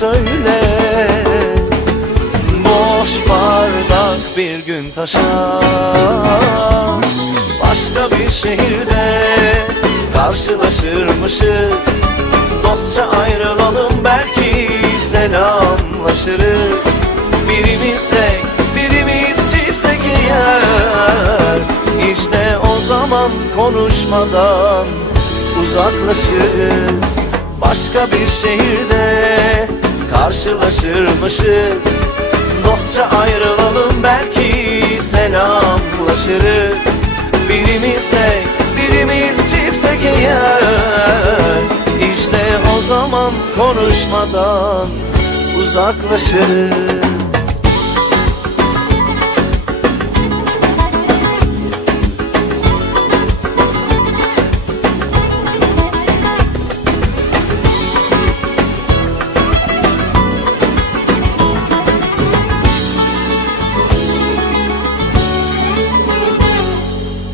söyle. Boş bardak bir gün taşar Başka bir şehirde karşılaşırmışız. Dostça ayrılalım belki selamlaşırız. Birimiz tek birimiz çiftse eğer İşte o zaman konuşmadan uzaklaşırız. Başka bir şehirde karşılaşırmışız. Dostça ayrılalım belki selamlaşırız. Birimiz tek birimiz çiftsek eğer. İşte o zaman konuşmadan uzaklaşırız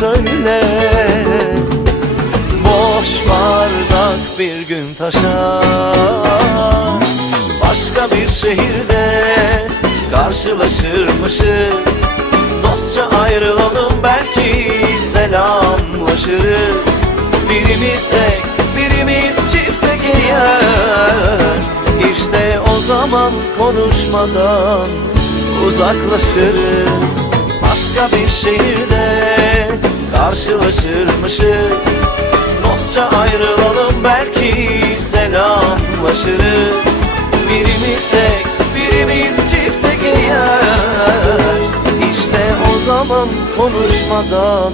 söyle. Boş bardak bir gün taşar Başka bir şehirde karşılaşırmışız. Dostça ayrılalım belki selamlaşırız. Birimiz tek birimiz çiftsek eğer İşte o zaman konuşmadan uzaklaşırız. Başka bir şehirde karşılaşırmışız. Dostça ayrılalım belki selamlaşırız. Birimiz tek birimiz çiftsek eğer. İşte o zaman konuşmadan